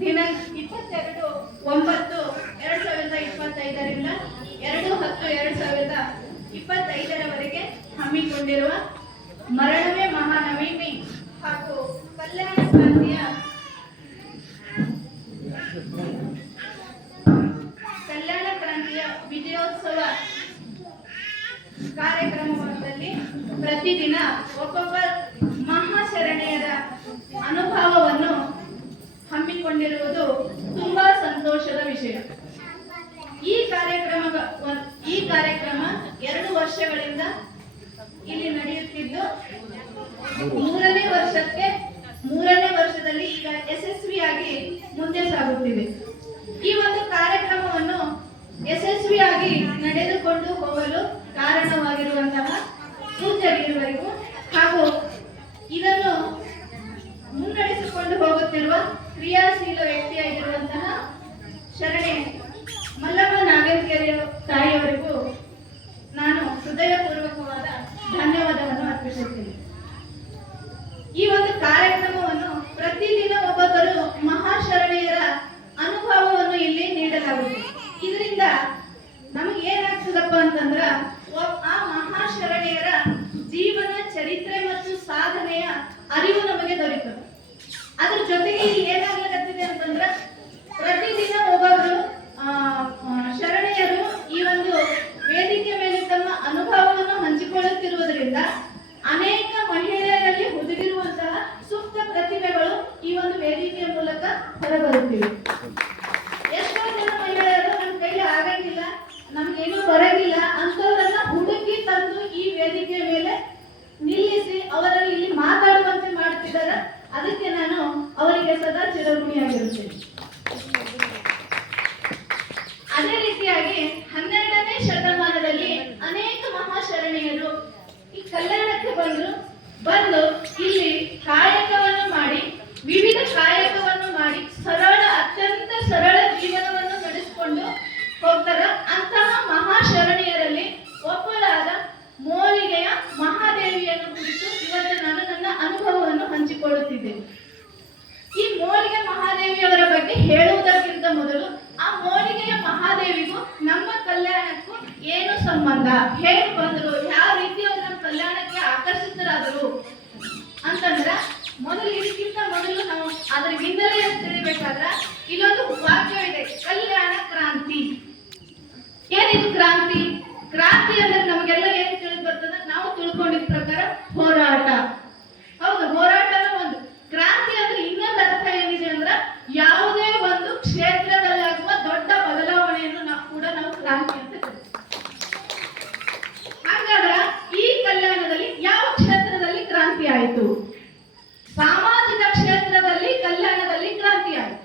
ದಿನಾಂಕ ಇಪ್ಪತ್ತೆರಡು, ಒಂಬತ್ತು, ಎರಡ್ ಸಾವಿರದ ಇಪ್ಪತ್ತೈದರಿಂದ ಎರಡು ಹತ್ತು, ಎರಡ್ ಸಾವಿರದ ಇಪ್ಪತ್ತೈದರವರೆಗೆ ಹಮ್ಮಿಕೊಂಡಿರುವ ಮರಣವೇ ಮಹಾನವಮಿ ಹಾಗೂ ಕಲ್ಯಾಣ ಕ್ರಾಂತಿಯ ಕಲ್ಯಾಣ ಕ್ರಾಂತಿಯ ವಿಜಯೋತ್ಸವ ಕಾರ್ಯಕ್ರಮದಲ್ಲಿ ಪ್ರತಿದಿನ ಒಬ್ಬೊಬ್ಬ ಅನುಭವವನ್ನು ಹಮ್ಮಿಕೊಂಡಿರುವುದು ತುಂಬಾ ಸಂತೋಷದ ವಿಷಯ. ಈ ಕಾರ್ಯಕ್ರಮ ಈ ಕಾರ್ಯಕ್ರಮ ಎರಡು ವರ್ಷಗಳಿಂದ ಇಲ್ಲಿ ನಡೆಯುತ್ತಿದ್ದು, ಮೂರನೇ ವರ್ಷಕ್ಕೆ, ಮೂರನೇ ವರ್ಷದಲ್ಲಿ ಈಗ ಯಶಸ್ವಿಯಾಗಿ ಮುಂದೆ ಸಾಗುತ್ತಿದೆ. ಈ ಒಂದು ಕಾರ್ಯಕ್ರಮವನ್ನು ಯಶಸ್ವಿಯಾಗಿ ನಡೆದುಕೊಂಡು ಹೋಗಲು ಕಾರಣವಾಗಿರುವಂತಹ ಪೂಜ್ಯರಿರುವರಿಗೂ ಹೋಗುತ್ತಿರುವ ಕ್ರಿಯಾಶೀಲ ವ್ಯಕ್ತಿಯಾಗಿರುವಂತಹ ಶರಣೆ ಮಲ್ಲಮ್ಮ ನಾಗೇಂದ್ರಗೆರೆ ತಾಯಿಯವರಿಗೂ ನಾನು ಹೃದಯಪೂರ್ವಕವಾದ ಧನ್ಯವಾದವನ್ನು ಅರ್ಪಿಸುತ್ತೇನೆ. ಈ ಒಂದು ಕಾರ್ಯಕ್ರಮವನ್ನು ಪ್ರತಿದಿನ ಒಬ್ಬೊಬ್ಬರು ಮಹಾಶರಣೆಯರ ಅನುಭವವನ್ನು ಇಲ್ಲಿ ನೀಡಲಾಗುತ್ತದೆ ಇದರಿಂದ ನಮಗೆ ಏನಾಗ್ತದಪ್ಪ ಅಂತಂದ್ರ ಒಬ್- ಆ ಮಹಾಶರಣೆಯರ ಜೀವನ ಚರಿತ್ರೆ ಮತ್ತು ಸಾಧನೆಯ ಅರಿವು ನಮಗೆ ದೊರೆಯುತ್ತದೆ ಅದ್ರ ಜೊತೆಗೆ ಇಲ್ಲಿ ಏನಾಗ್ಲಿಕತ್ತಿದೆ ಅಂತಂದ್ರ ಪ್ರತಿದಿನ ಒಬ್ಬೊಬ್ರು ಆ, ಆ, ಶರಣೆಯರು ಈ ಒಂದು ವೇದಿಕೆ ಮೇಲೆ ತಮ್ಮ ಅನುಭವವನ್ನು ಹಂಚಿಕೊಳ್ಳುತ್ತಿರುವುದರಿಂದ ಅನೇಕ ಮಹಿಳೆಯರಲ್ಲಿ ಹುದುಗಿರುವಂತಹ ಸೂಕ್ತ ಪ್ರತಿಭೆಗಳು ಈ ಒಂದು ವೇದಿಕೆಯ ಮೂಲಕ ಹೊರಬರುತ್ತಿವೆ ಎಷ್ಟೋ ಜನ ಮಹಿಳೆಯರು ನಮ್ಮ ಕೈಲಿ ಆಗಂಗಿಲ್ಲ ನಮ್ಗೇನು ಬರಂಗಿಲ್ಲ ಅಂತವರನ್ನ ಹುಡುಕಿ ತಂದು ಈ ವೇದಿಕೆಯ ಮೇಲೆ ನಿಲ್ಲಿಸಿ ಅವರಲ್ಲಿ ಇಲ್ಲಿ ಮಾತಾಡುವಂತೆ ಮಾಡ್ತಿದ್ದಾರೆ ಅದಕ್ಕೆ ನಾನು ಅವರಿಗೆ ಸದಾ ಚಿರಋಣಿಯಾಗಿರುತ್ತೇನೆ ಅದೇ ರೀತಿಯಾಗಿ ಹನ್ನೆರಡನೇ ಶತಮಾನದಲ್ಲಿ ಅನೇಕ ಮಹಾಶರಣೀಯರು ಈ ಕಲ್ಯಾಣಕ್ಕೆ ಬಂದ್ರು ಬಂದು ಇಲ್ಲಿ ಕಾಯಕವನ್ನು ಮಾಡಿ ವಿವಿಧ ಕಾಯಕವನ್ನು ಮಾಡಿ ಸರಳ ಅತ್ಯಂತ ಸರಳ ಜೀವನವನ್ನು ನಡೆಸಿಕೊಂಡು ಹೋಗ್ತಾರ ಅಂತಹ ಮಹಾಶರಣೀಯರಲ್ಲಿ ಒಬ್ಬಳಾದ ಮೋಲಿಗೆಯ ಮಹಾದೇವಿಯನ್ನು ಕುರಿತು ಇವತ್ತು ನಾನು ನನ್ನ ಅನುಭವವನ್ನು ಹಂಚಿಕೊಳ್ಳುತ್ತಿದ್ದೇನೆ ಈ ಮೋಲಿಗೆ ಮಹಾದೇವಿಯವರ ಬಗ್ಗೆ ಹೇಳುವುದಕ್ಕಿಂತ ಮೊದಲು ಆ ಮೋರಿಗೆಯ ಮಹಾದೇವಿಗೂ ನಮ್ಮ ಕಲ್ಯಾಣಕ್ಕೂ ಏನು ಸಂಬಂಧ. ಹೇಗೆ ಬಂದರು ಯಾವ ರೀತಿ ಅವ್ರು ನಮ್ಮ ಕಲ್ಯಾಣಕ್ಕೆ ಆಕರ್ಷಿತರಾದರು ಅಂತಂದ್ರ ಮೊದಲು ಇದಕ್ಕಿಂತ ಮೊದಲು ನಾವು ಅದರ ಹಿನ್ನೆಲೆ ತಿಳಿಬೇಕಾದ್ರ ಇಲ್ಲೊಂದು ವಾಕ್ಯವಿದೆ ಕಲ್ಯಾಣ ಕ್ರಾಂತಿ ಏನಿದು ಕ್ರಾಂತಿ ಕ್ರಾಂತಿ ಅಂದ್ರೆ ನಮಗೆಲ್ಲ ಏನ್ ತಿಳಿದು ಬರ್ತದ ನಾವು ತಿಳ್ಕೊಂಡಿದ್ದ ಪ್ರಕಾರ ಹೋರಾಟ ಹೌದು ಹೋರಾಟನೂ ಒಂದು ಕ್ರಾಂತಿ ಅಂದ್ರೆ ಇನ್ನೊಂದು ಅರ್ಥ ಏನಿದೆ ಅಂದ್ರ ಯಾವುದೇ ಒಂದು ಕ್ಷೇತ್ರದಲ್ಲಿ ಆಗುವ ದೊಡ್ಡ ಬದಲಾವಣೆಯನ್ನು ನಾವು ಕೂಡ ನಾವು ಕ್ರಾಂತಿ ಅಂತ ಕರಿತೀವಿ ಹಾಗಾದ್ರ ಈ ಕಲ್ಯಾಣದಲ್ಲಿ ಯಾವ ಕ್ಷೇತ್ರದಲ್ಲಿ ಕ್ರಾಂತಿ ಆಯಿತು. ಸಾಮಾಜಿಕ ಕ್ಷೇತ್ರದಲ್ಲಿ ಕಲ್ಯಾಣದಲ್ಲಿ ಕ್ರಾಂತಿ ಆಯಿತು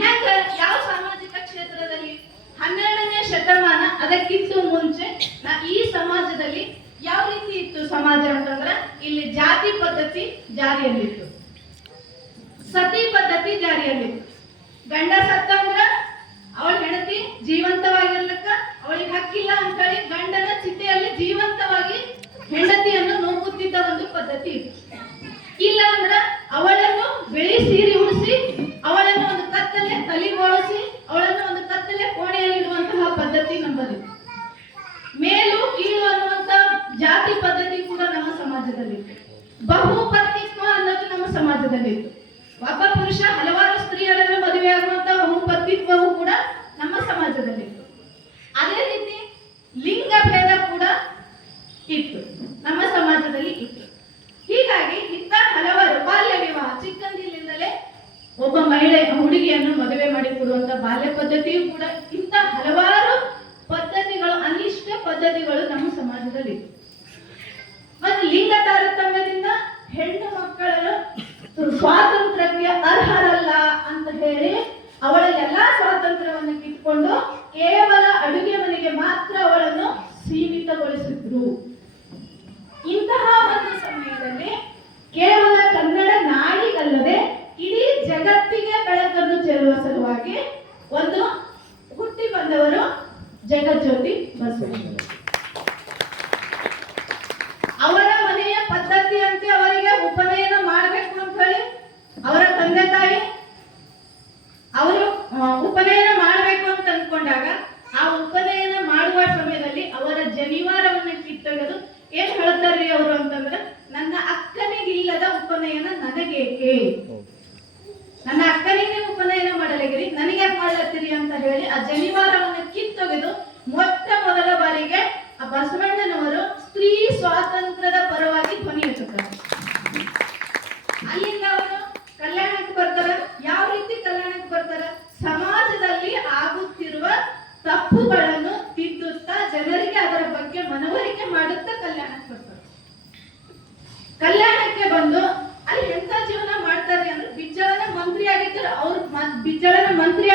ಹೆಂಗ ಯಾವ ಸಾಮಾಜಿಕ ಕ್ಷೇತ್ರದಲ್ಲಿ? ಹನ್ನೆರಡನೇ ಶತಮಾನ, ಅದಕ್ಕಿಂತ ಮುಂಚೆ ಈ ಸಮಾಜದಲ್ಲಿ ಯಾವ ರೀತಿ ಇತ್ತು ಸಮಾಜ ಅಂತಂದ್ರೆ, ಇಲ್ಲಿ ಜಾತಿ ಪದ್ಧತಿ ಜಾರಿಯಲ್ಲಿತ್ತು. ಸತಿ ಪದ್ಧತಿ ಜಾರಿಯಲ್ಲಿತ್ತು. ಗಂಡ ಸತ್ತಂದ್ರ ಅವಳ ಹೆಂಡತಿ ಜೀವಂತವಾಗಿರ್ಲಿಕ್ಕ, ಅವಳಿಗೆ ಹಕ್ಕಿಲ್ಲ ಅಂತೇಳಿ ಗಂಡನ ಚಿತೆಯಲ್ಲಿ ಜೀವಂತವಾಗಿ ಹೆಂಡತಿಯನ್ನು ನೂಕುತ್ತಿದ್ದ ಒಂದು ಪದ್ಧತಿ ಇಲ್ಲ ಅಂದ್ರ ಅವಳನ್ನು ಬೆಳಿ ಸೀರೆ ಉಡಿಸಿ, ಅವಳನ್ನು ಒಂದು ಕತ್ತಲೆ ತಲೆಗೊಳಿಸಿ ಅವಳನ್ನು ಒಂದು ಕತ್ತಲೆ ಕೋಣೆಯಲ್ಲಿ ಇಡುವಂತಹ ಪದ್ಧತಿ ನಮ್ಮಲ್ಲಿ ಮೇಲು ಕೀಳು ಅನ್ನುವಂತ ಜಾತಿ ಪದ್ಧತಿ ಕೂಡ ನಮ್ಮ ಸಮಾಜದಲ್ಲಿ ಬಹುಪತ್ನಿತ್ವ ಅನ್ನೋದು ನಮ್ಮ ಸಮಾಜದಲ್ಲಿ ಇತ್ತು ಒಬ್ಬ ಪುರುಷ ಹಲವಾರು ಸ್ತ್ರೀಯರನ್ನು ಮದುವೆ ಆಗುವಂತ ಬಹುಪತ್ನಿತ್ವವು ಕೂಡ ನಮ್ಮ ಸಮಾಜದಲ್ಲಿ ಇತ್ತು ಅದೇ ರೀತಿ ಲಿಂಗ ಭೇದ ಕೂಡ ಇತ್ತು ನಮ್ಮ ಸಮಾಜದಲ್ಲಿ ಇತ್ತು ಹೀಗಾಗಿ ಇಂಥ ಹಲವಾರು ಬಾಲ್ಯ ವಿವಾಹ ಚಿಕ್ಕಂದಿನಿಂದಲೇ ಒಬ್ಬ ಮಹಿಳೆ ಹುಡುಗಿಯನ್ನು ಮದುವೆ ಮಾಡಿ ಕೊಡುವಂತ ಬಾಲ್ಯ ಪದ್ಧತಿಯು ಕೂಡ ಇಂಥ ಹಲವಾರು ಪದ್ಧತಿಗಳು ಅನಿಷ್ಟ ಪದ್ಧತಿಗಳು ನಮ್ಮ ಸಮಾಜದಲ್ಲಿ ಇತ್ತು ಮತ್ತು ಲಿಂಗ ತಾರತಮ್ಯದಿಂದ ಹೆಣ್ಣು ಮಕ್ಕಳನ್ನು ಸ್ವಾತಂತ್ರ್ಯಕ್ಕೆ ಅರ್ಹರಲ್ಲ ಅಂತ ಹೇಳಿ ಅವಳ ಎಲ್ಲಾ ಸ್ವಾತಂತ್ರ್ಯವನ್ನು eight.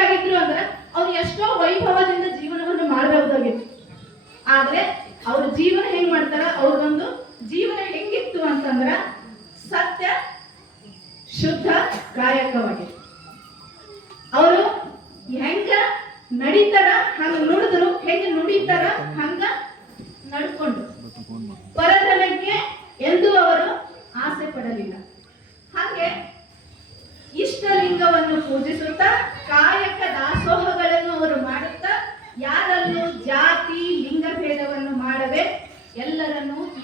ಆಗಿದ್ರು ಅಂದ್ರೆ ಅವ್ರು ಎಷ್ಟೋ ವೈಭವದಿಂದ ಜೀವನವನ್ನು ಮಾಡಬಹುದಾಗಿತ್ತು. ಆದ್ರೆ ಅವ್ರ ಜೀವನ ಹೆಂಗ್ ಮಾಡ್ತಾರ ಅವ್ರದೊಂದು ಜೀವನ ಹೆಂಗಿತ್ತು ಅಂತಂದ್ರ ಸತ್ಯ ಶುದ್ಧ ಕಾಯಕವಾಗಿದೆ ಅವರು ಹೆಂಗ ನಡೀತಾರ ಹಂಗ ನುಡಿದ್ರು ಹೆಂಗ ನುಡಿತಾರ ಹಂಗ ನಡ್ಕೊಂಡು ಪರಧನಕ್ಕೆ ಎಂದು ಅವರು ಆಸೆ ಪಡಲಿಲ್ಲ ಹಾಗೆ ಇಷ್ಟಲಿಂಗವನ್ನು ಪೂಜಿಸುತ್ತಾ ಕಾಯಕ ದಾಸೋಹಗಳನ್ನು ಅವರು ಮಾಡುತ್ತಾ ಯಾರನ್ನು ಜಾತಿ ಲಿಂಗ ಭೇದವನ್ನು ಮಾಡದೆ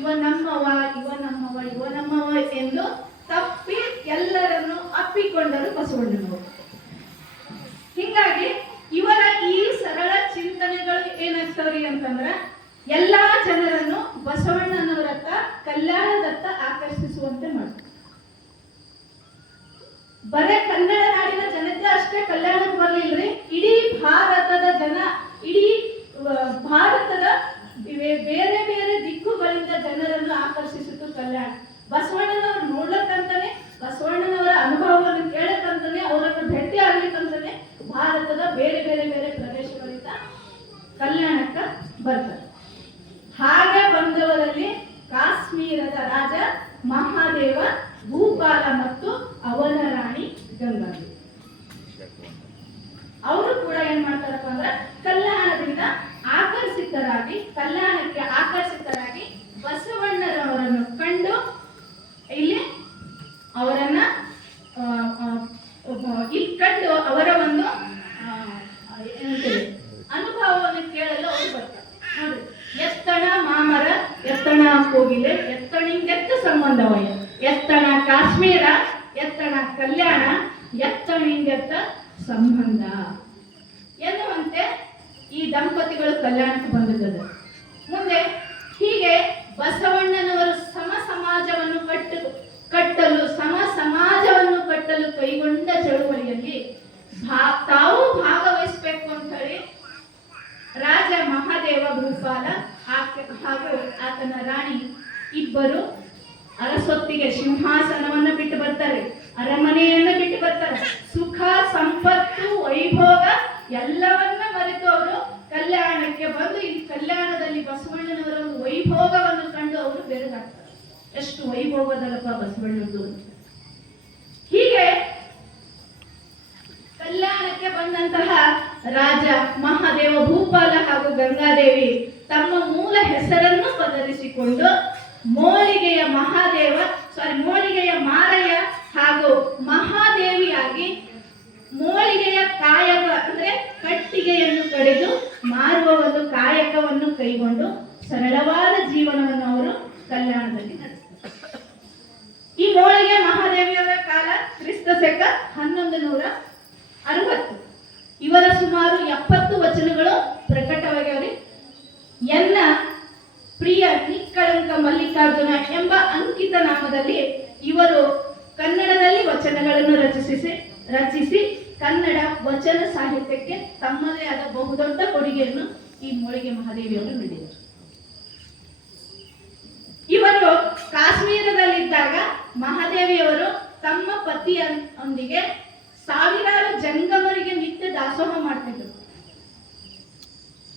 ಎಲ್ಲರನ್ನು ಇವ ನಮ್ಮವ ಇವ ನಮ್ಮವ ಇವ ನಮ್ಮವ ಎಂದು ತಪ್ಪಿ ಎಲ್ಲರನ್ನು ಅಪ್ಪಿಕೊಂಡರು ಬಸವಣ್ಣನವರು ಹೀಗಾಗಿ ಇವರ ಈ ಸರಳ ಚಿಂತನೆಗಳು ಏನಾಗ್ತಾವ್ರಿ ಅಂತಂದ್ರ ಎಲ್ಲಾ ಜನರನ್ನು ಬಸವಣ್ಣನವರತ್ತ ಕಲ್ಯಾಣದತ್ತ ಆಕರ್ಷಿಸುವಂತೆ ಮಾಡ್ತಾರೆ ಬರೇ ಕನ್ನಡ ನಾಡಿನ ಜನತೆ ಅಷ್ಟೇ ಕಲ್ಯಾಣಕ್ಕೆ ಬರ್ಲಿಲ್ರಿ ಇಡೀ ಭಾರತದ ಜನ ಇಡೀ ಆ, ಭಾರತದ ಬೇ- ಬೇರೆ ಬೇರೆ ದಿಕ್ಕುಗಳಿಂದ ಜನರನ್ನು ಆಕರ್ಷಿಸಿತು ಕಲ್ಯಾಣ ಬಸವಣ್ಣನವರು ನೋಡ್ಲಕ್ಕಂತಾನೆ ಬಸವಣ್ಣನವರ ಅನುಭವವನ್ನು ಕೇಳಕ್ಕಂತಾನೆ ಅವರನ್ನು ಭೇಟಿ ಆಗ್ಲಿಕ್ಕಂತಾನೆ ಭಾರತದ ಬೇರೆ ಬೇರೆ ಬೇರೆ ಪ್ರದೇಶಗಳಿಂದ ಕಲ್ಯಾಣಕ್ಕ ಬರ್ತಾರೆ ಹಾಗೆ ಬಂದವರಲ್ಲಿ ಕಾಶ್ಮೀರದ ರಾಜ ಮಹಾದೇವ ಭೂಪಾಲ ಮತ್ತು ಅವನ ರಾಣಿ ಗಂಗಾದೇವಿ ಅವರು ಕೂಡ ಏನ್ ಮಾಡ್ತಾರಪ್ಪ ಅಂದ್ರೆ ಕಲ್ಯಾಣದಿಂದ ಆಕರ್ಷಿತರಾಗಿ ಕಲ್ಯಾಣಕ್ಕೆ ಆಕರ್ಷಿತರಾಗಿ ಬಸವಣ್ಣರವರನ್ನು ಕಂಡು ಇಲ್ಲಿ ಅವರನ್ನ ಆ, ಆ, ಒಬ್ಬ- ಇಲ್ಲಿ ಕಂಡು ಅವರ ಒಂದು ಆ, ಆ, ಏನಂತೀವಿ, ಅನುಭವವನ್ನು ಕೇಳಲು ಅವರು ಬರ್ತಾರೆ ನೋಡಿ ಎತ್ತಣ ಮಾಮರ ಎತ್ತಣ ಕೋಗಿಲೆ ಎತ್ತಣಿಂಗೆತ್ತ ಸಂಬಂಧವಯ್ಯ. ಎತ್ತಣ ಕಾಶ್ಮೀರ, ಎತ್ತಣ ಕಲ್ಯಾಣ ಎತ್ತಣಿಂಗೆತ್ತ ಸಂಬಂಧ. ಎನ್ನುವಂತೆ ಈ ದಂಪತಿಗಳು ಕಲ್ಯಾಣಕ್ಕೆ ಬಂದಿದ್ದಾರೆ ಮುಂದೆ ಹೀಗೆ ಬಸವಣ್ಣನವರು ಸಮ ಸಮಾಜವನ್ನು ಕಟ್ಟು, ಕಟ್ಟಲು, ಸಮ ಸಮಾಜವನ್ನು ಕಟ್ಟಲು ಕೈಗೊಂಡ ಚಳುವಳಿಯಲ್ಲಿ ಭಾ- ತಾವು ಭಾಗವಹಿಸಬೇಕು ಅಂತ ಹೇಳಿ ರಾಜ ಮಹಾದೇವ ಭೂಪಾಲ ಆಕೆ- ಹಾಗೂ ಆತನ ರಾಣಿ ಇಬ್ಬರು ಅರಸೊತ್ತಿಗೆ ಸಿಂಹಾಸನವನ್ನ ಬಿಟ್ಟು ಬರ್ತಾರೆ. ಅರಮನೆಯನ್ನ ಬಿಟ್ಟು ಬರ್ತಾರೆ. ಸುಖ, ಸಂಪತ್ತು, ವೈಭೋಗ ಎಲ್ಲವನ್ನ ಮರೆತು ಅವರು ಕಲ್ಯಾಣಕ್ಕೆ ಬಂದು ಈ ಕಲ್ಯಾಣದಲ್ಲಿ ಬಸವಣ್ಣನವರ ಒಂದು ವೈಭೋಗವನ್ನು ಕಂಡು ಅವರು ಬೆರಗಾಗ್ತಾರೆ. ಎಷ್ಟು ವೈಭೋಗದಲ್ಲಪ್ಪ ಬಸವಣ್ಣದ್ದು ಹೀಗೆ ಕಲ್ಯಾಣಕ್ಕೆ ಬಂದಂತಹ ರಾಜ ಮಹಾದೇವ ಭೂಪಾಲ ಹಾಗೂ ಗಂಗಾದೇವಿ ತಮ್ಮ ಮೂಲ ಹೆಸರನ್ನು ಬದಲಿಸಿಕೊಂಡು ಮೋಳಿಗೆಯ ಮಹಾದೇವ ಸಾರಿ ಮೋಲಿಗೆಯ ಮಾರಯ್ಯ ಹಾಗೂ ಮಹಾದೇವಿಯಾಗಿ ಮೋಲಿಗೆಯ ಕಾಯಕ ಅಂದ್ರೆ ಕಟ್ಟಿಗೆಯನ್ನು ಕಡಿದು ಮಾರುವ ಒಂದು ಕಾಯಕವನ್ನು ಕೈಗೊಂಡು ಸರಳವಾದ ಜೀವನವನ್ನು ಅವರು ಕಲ್ಯಾಣದಲ್ಲಿ ನಡೆಸ್ತಾರೆ ಈ ಮೋಳಿಗೆ ಮಹಾದೇವಿಯವರ ಕಾಲ ಕ್ರಿಸ್ತ ಶಕ ಹನ್ನೊಂದು ನೂರ ಅರವತ್ತು. ಇವರ ಸುಮಾರು ಎಪ್ಪತ್ತು ವಚನಗಳು ಪ್ರಕಟವಾಗ್ಯಾವ್ರಿ. ಎನ್ನ ಪ್ರಿಯ ನಿಕ್ಕಳಂಕ ಮಲ್ಲಿಕಾರ್ಜುನ ಎಂಬ ಅಂಕಿತ ನಾಮದಲ್ಲಿ ಇವರು ಕನ್ನಡದಲ್ಲಿ ವಚನಗಳನ್ನು ರಚಿಸಿ ರಚಿಸಿ ಕನ್ನಡ ವಚನ ಸಾಹಿತ್ಯಕ್ಕೆ ತಮ್ಮದೇ ಆದ ಬಹುದೊಡ್ಡ ಕೊಡುಗೆಯನ್ನು ಈ ಮೂಳಿಗೆ ಮಹಾದೇವಿಯವರು ನೀಡಿದರು. ಇವರು ಕಾಶ್ಮೀರದಲ್ಲಿದ್ದಾಗ ಮಹಾದೇವಿಯವರು ತಮ್ಮ ಪತಿಯೊಂದಿಗೆ ಸಾವಿರಾರು ಜಂಗಮರಿಗೆ ನಿತ್ಯ ದಾಸೋಹ ಮಾಡ್ತಿದ್ರು.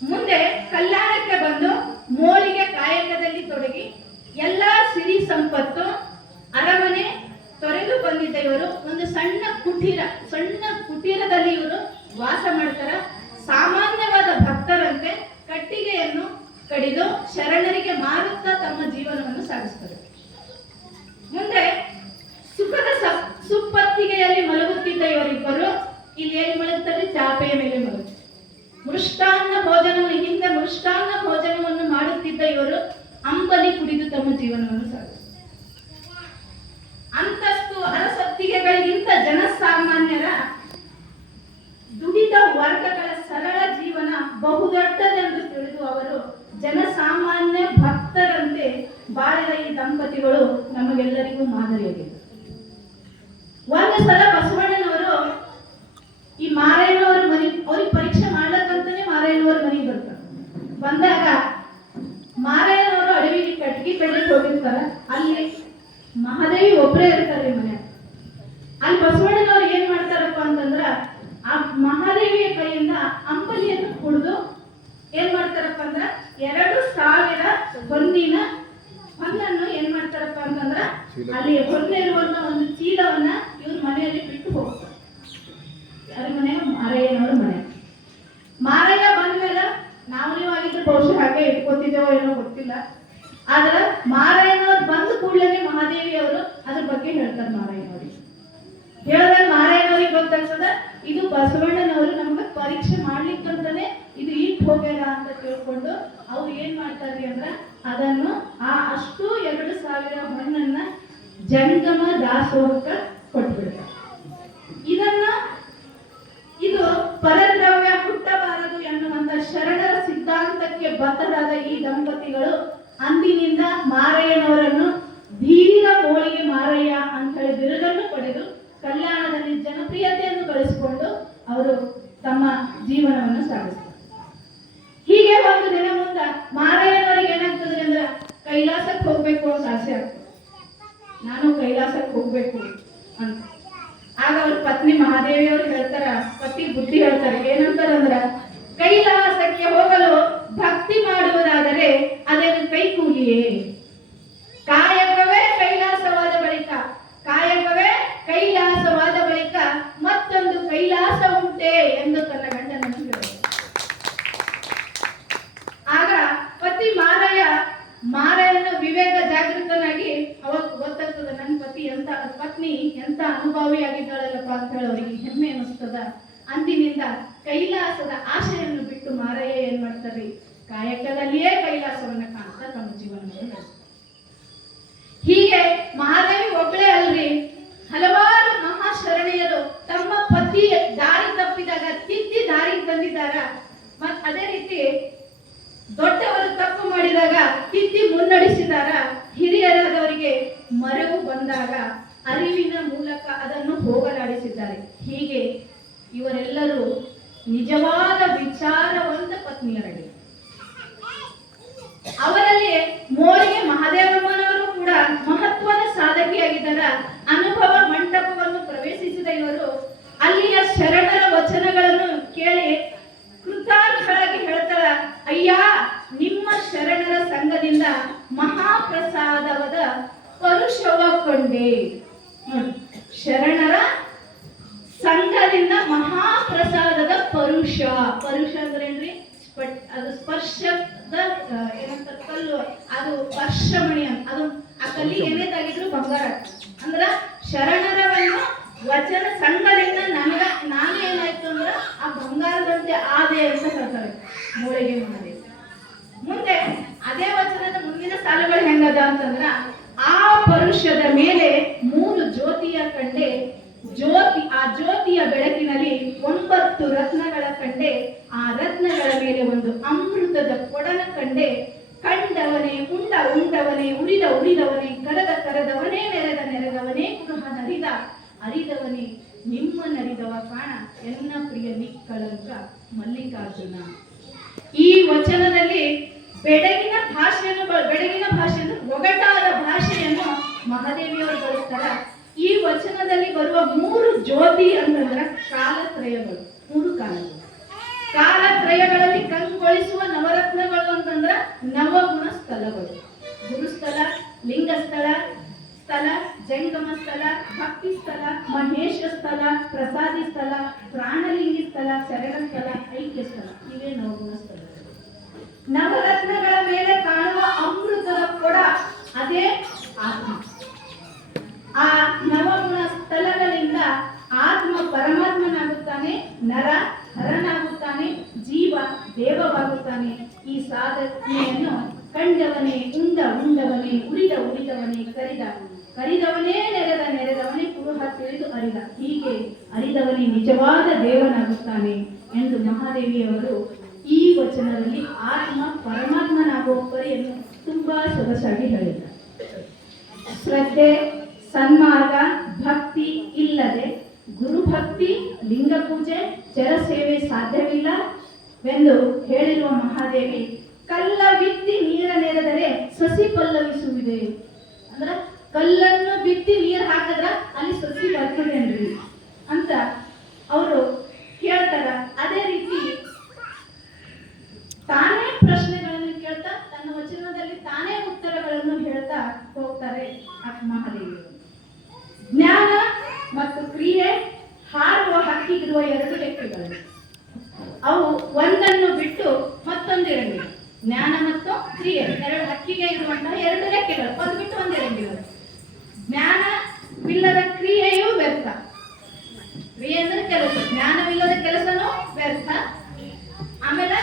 ಮುಂದೆ ಕಲ್ಯಾಣಕ್ಕೆ ಬಂದು ತೊಡಗಿ ಎಲ್ಲಾ ಸಿರಿ ಸಂಪತ್ತು ಅರಮನೆ ತೊರೆದು ಬಂದಿದ್ದ ಇವರು. ಒಂದು ಸಣ್ಣ ಕುಟೀರ, ಸಣ್ಣ ಕುಟೀರದಲ್ಲಿ ಇವರು ವಾಸ ಮಾಡ್ತಾರ. ಮಾಡುತ್ತಿದ್ದ ಅಲ್ಲಿ ಹೊನ್ನಿರುವಂತ ಒಂದು ಚೀಲವನ್ನ ಇವ್ರ ಮನೆಯಲ್ಲಿ ಬಿಟ್ಟು ಹೋಗ್ತಾರೆ ಯಾರ ಮನೆ ಮಾರಯ್ಯನವ್ರ ಮನೆ ಮಾರಯ್ಯ ಬಂದ್ಮೇಲೆ ನಾವು ನೀವು ಆಗಿದ್ರೆ ಬಹುಶಃ ಹಾಗೆ ಇಟ್ಕೋತಿದ್ದೇವೋ ಏನೋ ಗೊತ್ತಿಲ್ಲ ಆದ್ರೆ ಮಾರಯ್ಯನವ್ರು ಬಂದ ಕೂಡಲೇ ಮಹಾದೇವಿ ಅವರು ಅದ್ರ ಬಗ್ಗೆ ಹೇಳ್ತಾರೆ ಮಾರಯ್ಯನವ್ರಿಗೆ ಹೇಳಿದ್ರೆ ಮಾರಾಯಣವ್ರಿಗೆ ಗೊತ್ತಾಗ್ತದ ಇದು ಬಸವಣ್ಣನವರು ನಮ್ಗೆ ಪರೀಕ್ಷೆ ಮಾಡ್ಲಿಕ್ಕಂತಾನೆ ಇದು ಇಟ್ಟು ಹೋಗ್ಯಾರ ಅಂತ ತಿಳ್ಕೊಂಡು ಅವ್ರು ಏನ್ ಮಾಡ್ತಾರ್ರಿ ಅಂದ್ರ ಅದನ್ನು ಆ ಅಷ್ಟು ಎರಡು ಸಾವಿರ ಹಣ್ಣನ್ನ ಜಂಗಮ ದಾಸೋಹಕ್ಕ ಕೊಟ್ಬಿಡ್ತಾರೆ ಇದನ್ನ ಇದು ಪರದ್ರವ್ಯ ಹುಟ್ಟಬಾರದು ಎನ್ನುವಂತ ಶರಣರ ಸಿದ್ಧಾಂತಕ್ಕೆ ಬದ್ಧರಾದ ಈ ದಂಪತಿಗಳು ಅಂದಿನಿಂದ ಮಾರಯ್ಯನವರನ್ನು ಧೀರ ಮೋಳಿಗೆ ಮಾರಯ್ಯ ಅಂತ ಹೇಳಿ ಬಿರುದನ್ನು ಪಡೆದು ಕಲ್ಯಾಣದಲ್ಲಿ ಜನಪ್ರಿಯತೆಯನ್ನು ಗಳಿಸಿಕೊಂಡು ಅವರು ತಮ್ಮ ಜೀವನವನ್ನು ಸಾಗಿಸ್ತಾರೆ ಹೀಗೆ ಒಂದು ದಿನ ಮುಂದ ಮಾರಯ್ಯನವರಿಗೆ ಏನಾಗ್ತದೆ ಅಂದ್ರೆ ಕೈಲಾಸಕ್ಕೆ ಹೋಗ್ಬೇಕು ಅಂತ ಆಸೆ ಆಗ್ತದೆ ನಾನು ಕೈಲಾಸಕ್ಕೆ ಹೋಗ್ಬೇಕು ಅಂತ ಆಗ ಅವ್ರ ಪತ್ನಿ ಮಹಾದೇವಿ ಅವರು ಹೇಳ್ತಾರ ಪತಿ ಬುದ್ಧಿ ಹೇಳ್ತಾರೆ ಏನಂತಾರಂದ್ರ ಕೈಲಾಸಕ್ಕೆ ಹೋಗಲು ಭಕ್ತಿ ಮಾಡುವುದಾದರೆ ಅದೇನು ಕೈಕೂಲಿಯೇ ಕಾಯಕವೇ ಕೈಲಾಸವಾದ ಬಳಿಕ ಕಾಯಕವೇ ಕೈಲಾಸವಾದ ಬಳಿಕ ಮತ್ತೊಂದು ಕೈಲಾಸ ಉಂಟೆ ಎಂದು ತನ್ನ ಗಂಡನನ್ನು ಹೇಳಿದರು ಆಗ ಪತಿ ಮಾರಯ್ಯ ಮಾರಯ್ಯನ ವಿವೇಕ ಜಾಗೃತನಾಗಿ ಅವಾಗ ಗೊತ್ತಾಗ್ತದ ನನ್ನ ಪತಿ ಎಂತ ಪತ್ನಿ ಎಂತ ಅನುಭವಿ ಆಗಿದ್ದಾಳಲ್ಲಪ್ಪ ಅಂತ ಹೇಳಿ ಅವರಿಗೆ ಹೆಮ್ಮೆ ಅನಿಸ್ತದ ಅಂದಿನಿಂದ ಕೈಲಾಸದ ಆಶೆಯನ್ನು ಬಿಟ್ಟು ಮಾರಯ್ಯ ಏನ್ ಮಾಡ್ತಾರೆ ಕಾಯಕದಲ್ಲಿಯೇ ಕೈಲಾಸವನ್ನ ಕಾಣ್ತಾ ತಮ್ಮ ಜೀವನವನ್ನು ನಡೆಸ್ತಾರೆ ಹೀಗೆ ಮಹಾದೇವಿ ಒಬ್ಬಳೇ ಅಲ್ರಿ ಹಲವಾರು ಮಹಾಶರಣೆಯರು ತಮ್ಮ ಪತಿ ದಾರಿ ತಪ್ಪಿದಾಗ ತಿದ್ದಿ ಬಂದಿದ್ದಾರ ಮತ್ ಅದೇ ರೀತಿ ದೊಡ್ಡವರು ತಪ್ಪು ಮಾಡಿದಾಗ ತಿದ್ದಿ ಮುನ್ನಡೆಸಿದಾರ. ಹಿರಿಯರಾದವರಿಗೆ ಮರವು ಬಂದಾಗ ಅರಿವಿನ ಮೂಲಕ ಅದನ್ನು ಹೋಗಲಾಡಿಸಿದ್ದಾರೆ. ಹೀಗೆ ಇವರೆಲ್ಲರೂ ನಿಜವಾದ ವಿಚಾರವಂತ ಪತ್ನಿಯರಾಗಿ ಅವರಲ್ಲಿ ಮೋರಿಗೆ ಮಹಾದೇವಮ್ಮನವರು ಕೂಡ ಮಹತ್ವದ ಸಾಧಕಿಯಾಗಿದ್ದಾರ ಅನುಭವ ಮಂಟಪವನ್ನು ಪ್ರವೇಶಿಸಿದ ಇವರು ಅಲ್ಲಿಯ ಶರಣರ ವಚನಗಳನ್ನು ಕೇಳಿ ಕೃತಾರ್ಥಳಾಗಿ ಹೇಳ್ತಾಳ ಅಯ್ಯ ನಿಮ್ಮ ಶರಣರ ಸಂಘದಿಂದ ಮಹಾಪ್ರಸಾದವದ ಪರುಷವ ಕೊಂಡೆ ನೋಡಿ, ಶರಣರ ಸಂಘದಿಂದ ಮಹಾಪ್ರಸಾದದ ಪರುಷ ಪರುಷ ಅಂದ್ರೇನ್ರಿ ಸ್ಪಟ್ ಅದು ಸ್ಪರ್ಶದ ಆ, ಏನಂತ ಕಲ್ಲು ಅದು ಸ್ಪರ್ಶಮಣಿ ಅಂತ ಅದು ಆ ಕಲ್ಲಿಗೆ ಏನೇದಾಗಿದ್ರು ಬಂಗಾರ ಅಂದ್ರ ಶರಣರವನ್ನು ವಚನ ಸಂಘದಿಂದ ನನಗ ನಾನು ಏನಾಯ್ತು ಅಂದ್ರ ಆ ಬಂಗಾರದಂತೆ ಆದೆ ಅಂತ ಹೇಳ್ತಾರೆ ಮೂಳೆಗೆ ಮಾಡಿ ಮುಂದೆ ಅದೇ ವಚನದ ಮುಂದಿನ ಸಾಲುಗಳು ಹೆಂಗದ ಅಂತಂದ್ರ ಆ ಪರುಷದ ಮೇಲೆ ಮೂರು ಜ್ಯೋತಿಯ ಕಂಡೆ ಜ್ಯೋತಿ ಆ ಜ್ಯೋತಿಯ ಬೆಳಕಿನಲ್ಲಿ ಒಂಬತ್ತು ರತ್ನಗಳ ಕಂಡೆ ಆ ರತ್ನಗಳ ಮೇಲೆ ಒಂದು ಕೊಡನ ಕಂಡೆ, ಕಂಡವನೇ, ಉಂಡ, ಉಂಡವನೇ, ಉರಿದ, ಉರಿದವನೇ, ಕರೆದ, ಕರೆದವನೇ, ನೆರೆದ, ನೆರೆದವನೇ ಪುನಃ ನರಿದ. ಅರಿದವನೇ, ನಿಮ್ಮ ನರಿದವ ಕಾಣ. ಎನ್ನ ಪ್ರಿಯ ನಿಕ್ಕಳಂಕ ಮಲ್ಲಿಕಾರ್ಜುನ. ಈ ವಚನದಲ್ಲಿ ಬೆಡಗಿನ ಭಾಷೆಯನ್ನು ಬೆಡಗಿನ ಭಾಷೆಯನ್ನು, ಒಗಟಾದ ಭಾಷೆಯನ್ನು ಮಹಾದೇವಿಯವರು ಬಳಸ್ತಾರ. ಈ ವಚನದಲ್ಲಿ ಬರುವ ಮೂರು ಜ್ಯೋತಿ ಅಂತಂದ್ರ ಕಾಲತ್ರಯಗಳು, ಮೂರು ಕಾಲಗಳು. ಕಾಲತ್ರಯಗಳಲ್ಲಿ ಕಂಗೊಳಿಸುವ ನವರತ್ನಗಳು ಅಂತಂದ್ರ ನವಗುಣ ಸ್ಥಳಗಳು ಗುರುಸ್ಥಳ ಲಿಂಗ ಸ್ಥಳ ಜಂಗಮ ಸ್ಥಳ ಭಕ್ತಿ ಸ್ಥಳ ಮಹೇಶ ಸ್ಥಳ ಪ್ರಸಾದಿ ಸ್ಥಳ ಪ್ರಾಣಲಿಂಗಿ ಸ್ಥಳ ಶರಣ ಸ್ಥಳ ಐಕ್ಯ ಸ್ಥಳ ಇವೇ ನವಗುಣ ಸ್ಥಳಗಳು ನವರತ್ನಗಳ ಮೇಲೆ ಕಾಣುವ ಅಮೃತದ ಕೊಡ ಅದೇ ಆತ್ಮ. ಆ ನವಗುಣ ಸ್ಥಳಗಳಿಂದ ಆತ್ಮ ಪರಮಾತ್ಮನಾಗುತ್ತಾನೆ, ನರ ಜೀವ ದೇವವಾಗುತ್ತಾನೆ ಈ ಸಾಧನೆಯನ್ನು ಕಂಡವನೇ, ಉಂಡ ಉಂಡವನೇ, ಉರಿದ ಉರಿದವನೇ ಕರಿದ. ಕರಿದವನೇ ನೆರೆದ ನೆರೆದವನೇ ಕುರುಹ ತಿಳಿದು ಅರಿದ. ಹೀಗೆ ಅರಿದವನೇ ನಿಜವಾದ ದೇವನಾಗುತ್ತಾನೆ ಎಂದು ಮಹಾದೇವಿಯವರು ಈ ವಚನದಲ್ಲಿ ಆತ್ಮ ಪರಮಾತ್ಮನಾಗುವ ಪರಿಯನ್ನು ತುಂಬಾ ಸೊಗಸಾಗಿ ಹೇಳಿದ್ದಾರೆ. ಶ್ರದ್ಧೆ, ಸನ್ಮಾರ್ಗ, ಭಕ್ತಿ ಇಲ್ಲ ಇಲ್ಲದೆ ಗುರುಭಕ್ತಿ ಲಿಂಗ ಪೂಜೆ ಸೇವೆ ಸಾಧ್ಯವಿಲ್ಲವೆಂದು ಹೇಳಿರುವ ಮಹಾದೇವಿ, ಕಲ್ಲ ಬಿತ್ತಿ ನೀರ ನೆರೆದರೆ ಸಸಿ ಪಲ್ಲವಿಸುವುದೆ? ಅಂದ್ರ, ಕಲ್ಲನ್ನು ಬಿತ್ತಿ ನೀರು ಹಾಕದ್ರ ಅಲ್ಲಿ ಸಸಿ ಬರ್ತದೇನ್ರಿ ಅಂತ ಅವರು ಕೇಳ್ತಾರ ಅದೇ ರೀತಿ ತಾನೇ ಪ್ರಶ್ನೆಗಳನ್ನು ಕೇಳ್ತಾ, ತನ್ನ ವಚನದಲ್ಲಿ ತಾನೇ ಉತ್ತರಗಳನ್ನು ಹೇಳ್ತಾ ಹೋಗ್ತಾರೆ ಮಹಾದೇವಿ. ಜ್ಞಾನ ಮತ್ತು ಕ್ರಿಯೆ, ಹಾರುವ ಹಕ್ಕಿಗಿರುವ ಎರಡು ಲೆಕ್ಕಗಳು ಅವು ಒಂದನ್ನು ಬಿಟ್ಟು ಮತ್ತೊಂದು ಇರಂಗಿಲ್ಲ ಜ್ಞಾನ ಮತ್ತು ಕ್ರಿಯೆ. ಎರಡು ಹಕ್ಕಿಗೆ ಇರುವಂತಹ ಎರಡು ರೆಕ್ಕೆಗಳು ಒಂದು ಬಿಟ್ಟು ಒಂದು ಇರಂಗಿಲ್ಲ ಜ್ಞಾನವಿಲ್ಲದ ಕ್ರಿಯೆಯೂ ವ್ಯರ್ಥ ಕ್ರಿಯೆ ಅಂದ್ರೆ ಕೆಲಸ ಜ್ಞಾನವಿಲ್ಲದ ಕೆಲಸನೂ ವ್ಯರ್ಥ ಆಮೇಲೆ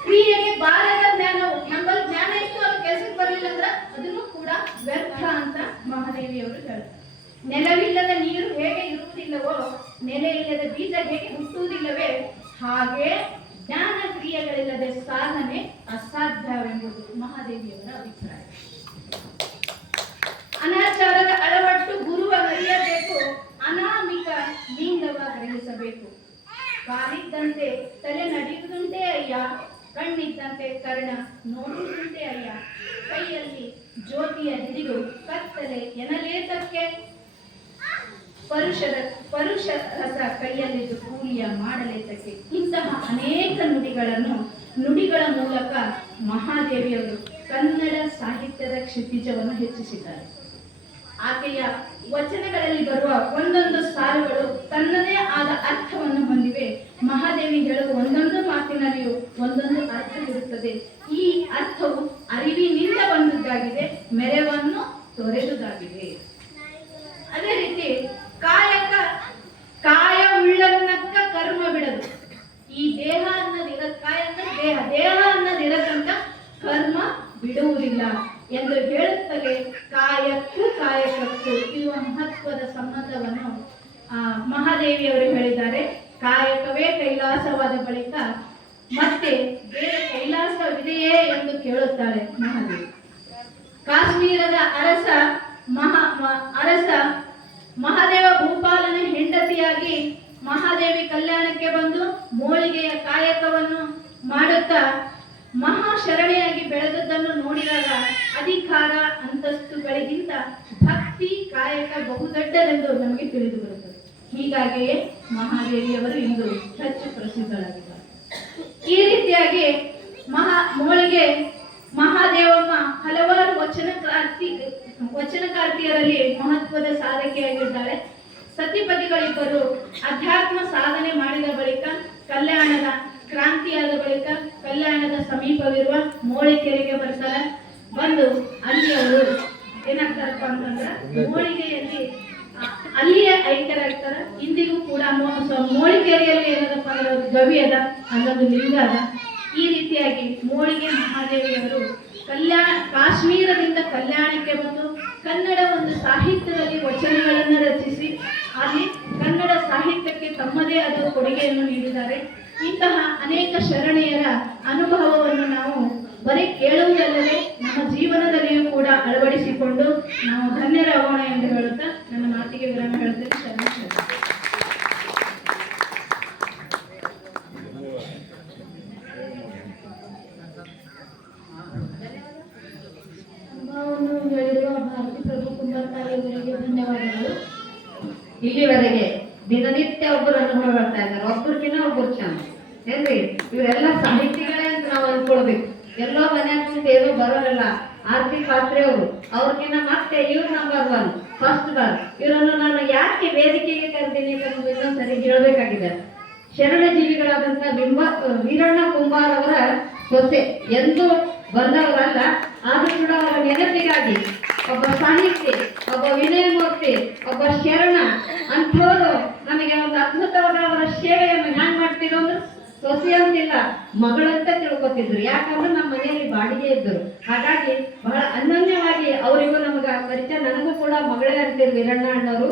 ಕ್ರಿಯೆಗೆ ಬಾರದ ಜ್ಞಾನವು ನಮ್ಮಲ್ಲಿ ಜ್ಞಾನ ಇತ್ತು ಅದು ಕೆಲಸಕ್ಕೆ ಬರಲಿಲ್ಲ ಅಂದ್ರೆ ಅದನ್ನು ಕೂಡ ವ್ಯರ್ಥ ಅಂತ ಮಹಾದೇವಿಯವರು ಹೇಳ್ತಾರೆ ನೆಲವಿಲ್ಲದ ನೀರು ಹೇಗೆ ಇರುವುದಿಲ್ಲವೋ ನೆಲೆ ಇಲ್ಲದ ಬೀಜ ಹೇಗೆ ಹುಟ್ಟುವುದಿಲ್ಲವೇ ಹಾಗೆ ಜ್ಞಾನ ಕ್ರಿಯೆಗಳಿಲ್ಲದೆ ಸಾಧನೆ ಅಸಾಧ್ಯವೆಂಬುದು ಮಹಾದೇವಿಯವರ ಅಭಿಪ್ರಾಯ ಅನಾಚಾರದ ಅಳವಟ್ಟು ಗುರುವ ಅರಿಯಬೇಕು ಅನಾಮಿಕ ಲಿಂಗವ ಗ್ರಹಿಸಬೇಕು ಕಾಲಿದ್ದಂತೆ ತಲೆ ನಡೆಯುವುದುಂಟೆ ಅಯ್ಯ? ಕಣ್ಣಿದ್ದಂತೆ ಕರ್ಣ ನೋಡುವುದುಂಟೆ ಅಯ್ಯ? ಕೈಯಲ್ಲಿ ಜ್ಯೋತಿಯ ಹಿಡಿದು ಕತ್ತಲೆ ಎನಲೇತಕ್ಕೆ? ಪರುಷರ, ಪರುಷ ರಸ ಕೈಯಲ್ಲಿದ್ದು ಕೂಲಿಯ ಮಾಡಲೇತಕ್ಕೆ. ಇಂತಹ ಅನೇಕ ನುಡಿಗಳನ್ನು, ನುಡಿಗಳ ಮೂಲಕ ಮಹಾದೇವಿಯವರು ಕನ್ನಡ ಸಾಹಿತ್ಯದ ಕ್ಷಿತಿಜವನ್ನು ಹೆಚ್ಚಿಸಿದ್ದಾರೆ. ಆಕೆಯ ವಚನಗಳಲ್ಲಿ ಬರುವ ಒಂದೊಂದು ಸಾಲುಗಳು ತನ್ನದೇ ಆದ ಅರ್ಥವನ್ನು ಮಹಾದೇವಿ ಹೇಳುವ ಒಂದೊಂದು ಮಾತಿನಲ್ಲಿಯೂ ಒಂದೊಂದು ಅರ್ಥವಿರುತ್ತದೆ ಈ ಅರಸ, ಮಹಾದೇವ ಭೂಪಾಲನ ಹೆಂಡತಿಯಾಗಿ ಮಹಾದೇವಿ ಕಲ್ಯಾಣಕ್ಕೆ ಬಂದು ಮೋಳಿಗೆಯ ಕಾಯಕವನ್ನು ಮಾಡುತ್ತಾ ಮಹಾಶರಣೆಯಾಗಿ ಬೆಳೆದದ್ದನ್ನು ನೋಡಿದಾಗ ಅಧಿಕಾರ ಅಂತಸ್ತುಗಳಿಗಿಂತ ಭಕ್ತಿ ಕಾಯಕ ಬಹುದೊಡ್ಡದೆಂದು ನಮಗೆ ತಿಳಿದು ಬರುತ್ತದೆ. ಹೀಗಾಗಿಯೇ ಮಹಾದೇವಿಯವರು ಇಂದು ಹೆಚ್ಚು ಪ್ರಸಿದ್ಧರಾಗಿದ್ದಾರೆ. ಈ ರೀತಿಯಾಗಿ ಮಹಾ ಮೋಳಿಗೆ ಮಹಾದೇವಮ್ಮ ಹಲವಾರು ವಚನಕಾರ್ತಿ ವಚನಕಾರ್ತಿಯರಲ್ಲಿ ಮಹತ್ವದ ಸಾಧಕಿಯಾಗಿದ್ದಾಳೆ ಸತಿಪತಿಗಳಿಬ್ಬರು ಅಧ್ಯಾತ್ಮ ಸಾಧನೆ ಮಾಡಿದ ಬಳಿಕ, ಕಲ್ಯಾಣದ ಕ್ರಾಂತಿಯಾದ ಬಳಿಕ, ಕಲ್ಯಾಣದ ಸಮೀಪವಿರುವ ಮೋಳಿಕೆರೆಗೆ ಬರ್ತಾರೆ. ಬಂದು ಅಲ್ಲಿ ಅವರು ಏನಾಗ್ತಾರಪ್ಪ ಅಂತಂದ್ರೆ, ಮೋಳಿಗೆಯಲ್ಲಿ ಅಲ್ಲಿಯ ಐಕ್ಯರಾಗ್ತಾರ. ಇಂದಿಗೂ ಕೂಡ ಮೋಳಿಕೆರೆಯಲ್ಲಿ ಏನದಪ್ಪ ಅಂದ್ರೆ ಗವಿ ಅದ ಅನ್ನೋದು ಲಿಂಗ ಅದ ಈ ರೀತಿಯಾಗಿ ಮೋಳಿಗೆ ಮಹಾದೇವಿಯವರು ಕಲ್ಯಾಣ, ಕಾಶ್ಮೀರದಿಂದ ಕಲ್ಯಾಣಕ್ಕೆ ಬಂದು ಕನ್ನಡ ಒಂದು ಸಾಹಿತ್ಯದಲ್ಲಿ ವಚನಗಳನ್ನು ರಚಿಸಿ, ಅಲ್ಲಿ ಕನ್ನಡ ಸಾಹಿತ್ಯಕ್ಕೆ ತಮ್ಮದೇ ಆದ ಕೊಡುಗೆಯನ್ನು ನೀಡಿದ್ದಾರೆ. ಇಂತಹ ಅನೇಕ ಶರಣೆಯರ ಅನುಭವವನ್ನು ನಾವು ಬರೀ ಕೇಳುವುದಲ್ಲದೆ ನಮ್ಮ ಜೀವನದಲ್ಲಿಯೂ ಕೂಡ ಅಳವಡಿಸಿಕೊಂಡು ನಾವು ಧನ್ಯರಾಗೋಣ ಎಂದು ಹೇಳುತ್ತಾ ನನ್ನ ಮಾತಿಗೆ ವಿರಾಮ ಹೇಳ್ತೇನೆ ಶರಣ ಶರಣ ಅನುಭವವನ್ನು ಹೇಳಿರುವ ಭಾರತಿ ಪ್ರಭು ಕುಂಬರ್ಕಾರಿ ಅವರಿಗೆ ಧನ್ಯವಾದಗಳು ಇಲ್ಲಿವರೆಗೆ ದಿನನಿತ್ಯ ಒಬ್ಬರು ಅನುಭವ ಬರ್ತಾ ಇದ್ದಾರೆ ಒಬ್ರಿಗಿನ್ನ ಒಬ್ರು ಚಂದ ಏನ್ರಿ ಇವರೆಲ್ಲ ಸಾಹಿತಿಗಳೇ ಅಂತ ನಾವು ಅನ್ಕೊಳ್ಬೇಕು ಎಲ್ಲೋ ಮನ್ಯಾಗ ಕುಂತು ಏನೋ ಬರೋರಲ್ಲ ಆರ್ತಿ ಪಾತ್ರೆ ಅವರು ಅವ್ರಿಗಿನ್ನ ಮತ್ತೆ ಇವ್ರು ನಂಬರ್ ಒನ್ ಫಸ್ಟ್ ಬಾರ್ ಇವರನ್ನು ನಾನು ಯಾಕೆ ವೇದಿಕೆಗೆ ಕರೆದೀನಿ ಅನ್ನೋದು ಇನ್ನೊಂದ್ಸರಿ ಹೇಳ್ಬೇಕಾಗಿದೆ ಶರಣ ಜೀವಿಗಳಾದಂತ ಬಿಂಬ ವೀರಣ್ಣ ಕುಂಬಾರ್ ಅವರ ಸೊಸೆ ಎಂದು ಬಂದವರಲ್ಲ ಆದ್ರೂ ಕೂಡ ಅವರ ನೆನಪಿಗಾಗಿ ಒಬ್ಬ ಸಾಹಿತಿ ಒಬ್ಬ ವಿನಯ ಮೂರ್ತಿ ಒಬ್ಬ ಶರಣ, ಅಂಥವರು ನಮಗೆ ಒಂದು ಅದ್ಭುತವಾದ ಅವರ ಸೇವೆಯನ್ನು ಹ್ಯಾಂಗ್ ಮಾಡ್ತಿರೋ ಅಂದ್ರೆ ಸೊಸೆ ಅಂತಿಲ್ಲ ಮಗಳಂತ ತಿಳ್ಕೊತಿದ್ರು. ಯಾಕಂದ್ರೆ ನಮ್ಮ ಮನೆಯಲ್ಲಿ ಬಾಡಿಗೆ ಇದ್ದರು. ಹಾಗಾಗಿ ಬಹಳ ಅನನ್ಯವಾಗಿ ಅವರಿಗೂ ನಮಗ ಪರಿಚಯ, ನನಗೂ ಕೂಡ ಮಗಳೇ ಅಂತಿರು ವೀರಣ್ಣ ಅಣ್ಣವರು.